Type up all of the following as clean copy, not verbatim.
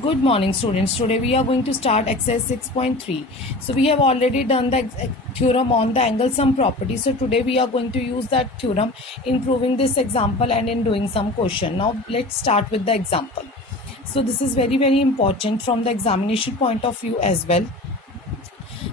Good morning, students. Today we are going to start exercise 6.3. So we have already done the theorem on the angle sum property. So today we are going to use that theorem in proving this example and in doing some question. Now let's start with the example. So this is very important from the examination point of view as well.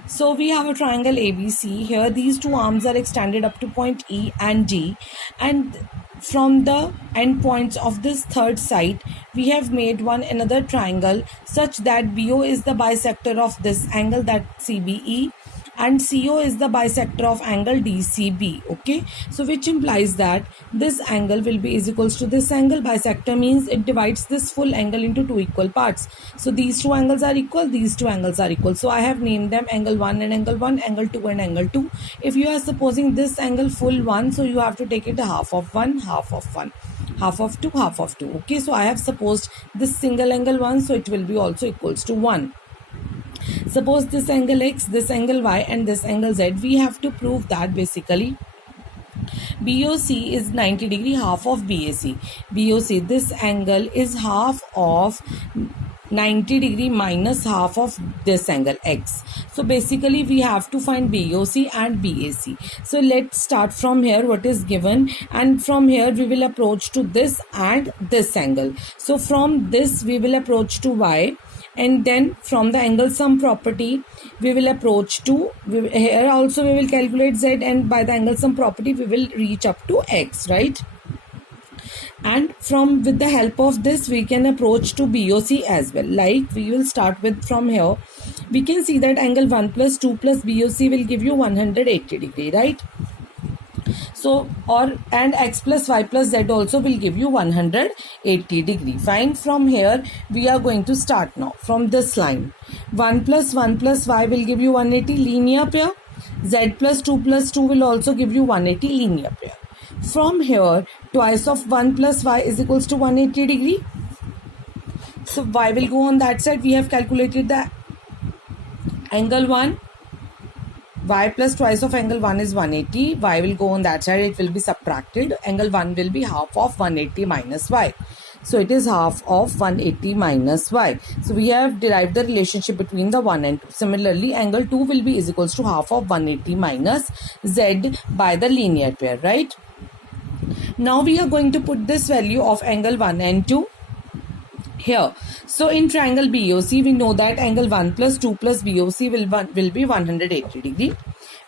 So we have a triangle ABC. Here these two arms are extended up to point E and D, and from the endpoints of this third side we have made one another triangle such that BO is the bisector of this angle, that CBE, and CO is the bisector of angle DCB. Okay, so which implies that this angle will be is equals to this angle. Bisector means it divides this full angle into two equal parts. So these two angles are equal, these two angles are equal. So I have named them angle 1 and angle 1, angle 2 and angle 2. If you are supposing this angle full 1, so you have to take it half of 1, half of 1, half of 2, half of 2. Okay, so I have supposed this single angle 1, so it will be also equals to 1. Suppose this angle x, this angle y and this angle z. We have to prove that basically BOC is 90 degree, half of BAC. BOC, this angle is half of 90 degree minus half of this angle x. So basically we have to find BOC and BAC. So let's start from here what is given, and from here we will approach to this and this angle. So from this we will approach to y, and then from the angle sum property we will approach to, here also we will calculate z, and by the angle sum property we will reach up to x, right? And from with the help of this we can approach to BOC as well. Like we will start with from here, we can see that angle 1 plus 2 plus BOC will give you 180 degree, right? So and x plus y plus z also will give you 180 degree. Fine. From here we are going to start now from this line. 1 plus 1 plus y will give you 180 linear pair. Z plus 2 plus 2 will also give you 180 linear pair. From here twice of 1 plus y is equals to 180 degree. So y will go on that side. We have calculated the angle 1. Y plus twice of angle 1 is 180. Y will go on that side. It will be subtracted. Angle 1 will be half of 180 minus y. So it is half of 180 minus y. So we have derived the relationship between the 1 and 2. Similarly, angle 2 will be is equals to half of 180 minus z by the linear pair, right? Now we are going to put this value of angle 1 and 2 here. So in triangle BOC we know that angle 1 plus 2 plus BOC will be 180 degree.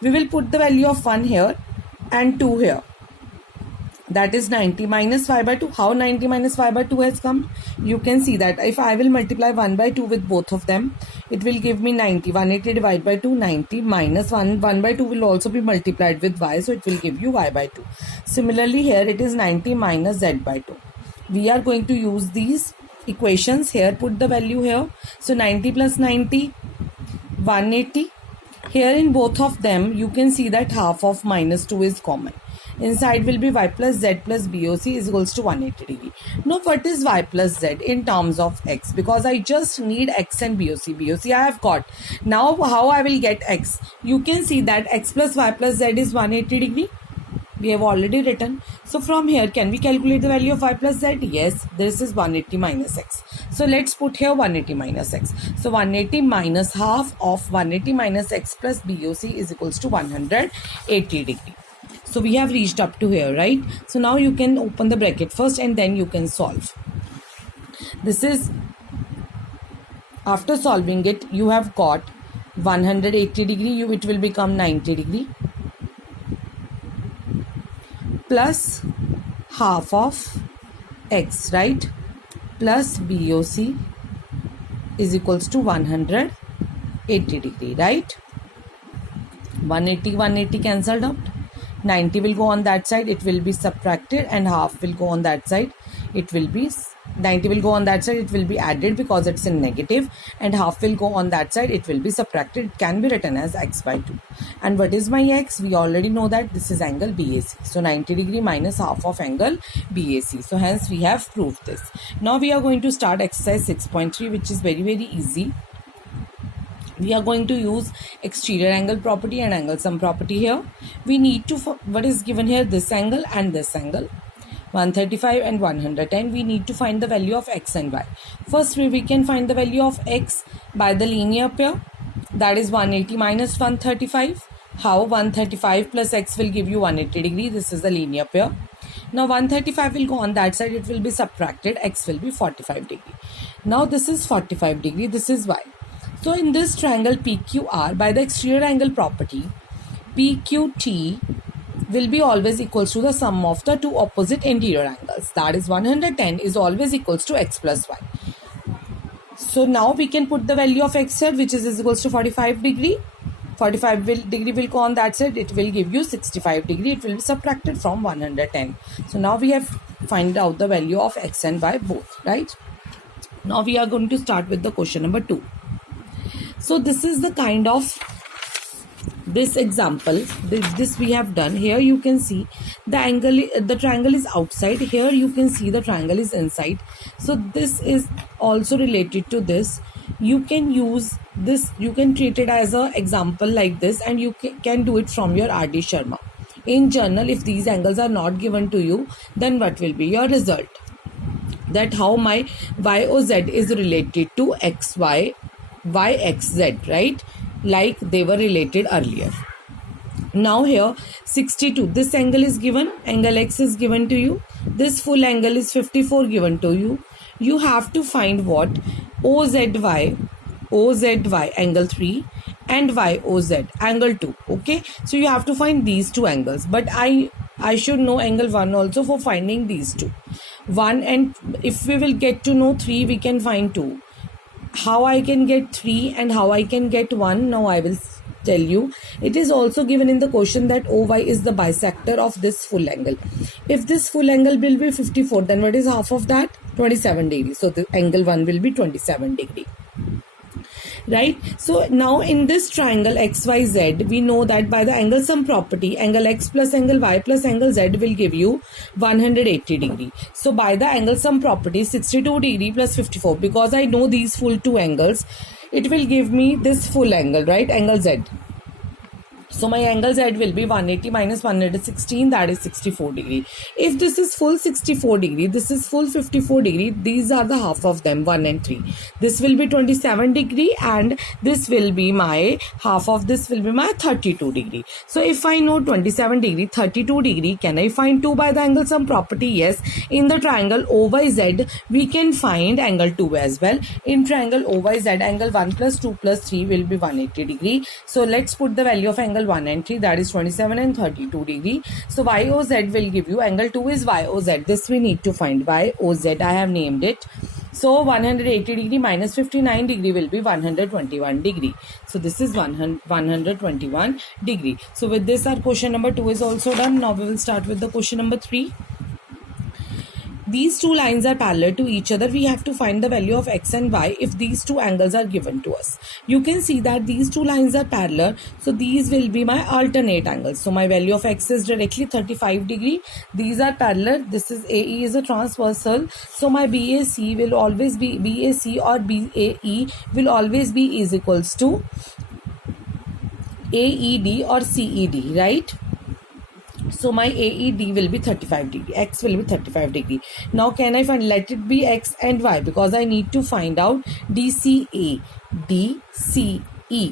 We will put the value of 1 here and 2 here. That is 90 minus y by 2. How 90 minus y by 2 has come? You can see that if I will multiply 1 by 2 with both of them, it will give me 90. 180 divided by 2, 90 minus 1 by 2 will also be multiplied with y, so it will give you y by 2. Similarly here it is 90 minus z by 2. We are going to use these equations here, put the value here. So 90 plus 90, 180. Here in both of them you can see that half of minus 2 is common. Inside will be y plus z plus BOC is equals to 180 degree. Now what is y plus z in terms of x? Because I just need x and BOC. BOC I have got. Now how I will get x? You can see that x plus y plus z is 180 degree. We have already written. So from here can we calculate the value of y plus z? Yes, this is 180 minus x. So let's put here 180 minus x. So 180 minus half of 180 minus x plus BOC is equals to 180 degree. So we have reached up to here, right? So now you can open the bracket first and then you can solve. This is, after solving it, you have got 180 degree, it will become 90 degree plus half of x, right? Plus BOC is equals to 180 degree, right? 180 cancelled out. 90 will go on that side, it will be subtracted, and half will go on that side, it will be 90 will go on that side, it will be added because it's in negative, and half will go on that side, it will be subtracted. It can be written as x by 2. And what is my x? We already know that this is angle BAC. So 90 degree minus half of angle BAC. So hence we have proved this. Now we are going to start exercise 6.3, which is very easy. We are going to use exterior angle property and angle sum property here. We need to, what is given here, this angle and this angle. 135 and 110. We need to find the value of x and y. First, we can find the value of x by the linear pair. That is 180 minus 135. How? 135 plus x will give you 180 degree. This is the linear pair. Now 135 will go on that side. It will be subtracted. X will be 45 degree. Now this is 45 degree. This is y. So in this triangle PQR, by the exterior angle property, PQT will be always equals to the sum of the two opposite interior angles. That is 110 is always equals to x plus y. So now we can put the value of x here, which is equals to 45 degree. 45 degree will go on that side. It will give you 65 degree. It will be subtracted from 110. So now we have find out the value of x and y both, right? Now we are going to start with the question number 2. So this is the kind of this example, this we have done. Here you can see the angle, the triangle is outside. Here you can see the triangle is inside. So this is also related to this. You can use this, you can treat it as an example like this, and you can do it from your R.D. Sharma. In journal, if these angles are not given to you, then what will be your result? That how my YOZ is related to XY, YXZ, right? Like they were related earlier. Now here 62, this angle is given, angle X is given to you. This full angle is 54 given to you. You have to find what? OZY angle 3 and YOZ angle 2. Okay, so you have to find these two angles, but I should know angle 1 also for finding these two. 1, and if we will get to know 3, we can find 2. How I can get 3 and how I can get 1, now I will tell you. It is also given in the question that OY is the bisector of this full angle. If this full angle will be 54, then what is half of that? 27 degree. So the angle 1 will be 27 degree. Right? So now in this triangle XYZ, we know that by the angle sum property, angle X plus angle Y plus angle Z will give you 180 degree. So by the angle sum property, 62 degree plus 54, because I know these full two angles, it will give me this full angle, right? Angle Z. So my angle Z will be 180 minus 116, that is 64 degree. If this is full 64 degree, this is full 54 degree, these are the half of them, 1 and 3. This will be 27 degree and this will be my half of this will be my 32 degree. So if I know 27 degree, 32 degree, can I find 2 by the angle sum property? Yes. In the triangle OYZ, we can find angle 2 as well. In triangle OYZ, angle 1 plus 2 plus 3 will be 180 degree. So let's put the value of angle 1 and 3, that is 27 and 32 degree. So YOZ will give you, angle 2 is YOZ. This we need to find, YOZ, I have named it. So 180 degree minus 59 degree will be 121 degree. So this is 121 degree. So with this our question number 2 is also done. Now we will start with the question number 3. These two lines are parallel to each other. We have to find the value of x and y if these two angles are given to us. You can see that these two lines are parallel. So these will be my alternate angles. So my value of x is directly 35 degree. These are parallel. This is AE is a transversal. So my BAC will always be, BAC or BAE will always be is equals to AED or CED, right? So my AED will be 35 degree, X will be 35 degree. Now can I find, let it be X and Y, because I need to find out DCA, DCE.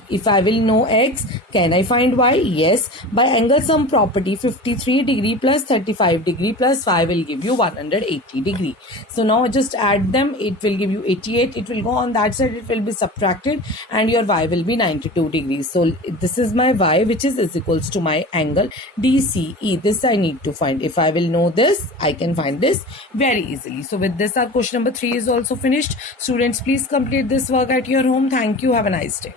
If I will know X, can I find Y? Yes. By angle sum property, 53 degree plus 35 degree plus 5 will give you 180 degree. So now just add them, it will give you 88. It will go on that side, it will be subtracted and your Y will be 92 degrees. So this is my Y, which is equals to my angle DCE. This I need to find. If I will know this, I can find this very easily. So with this, our question number 3 is also finished. Students, please complete this work at your home. Thank you. Have a nice day.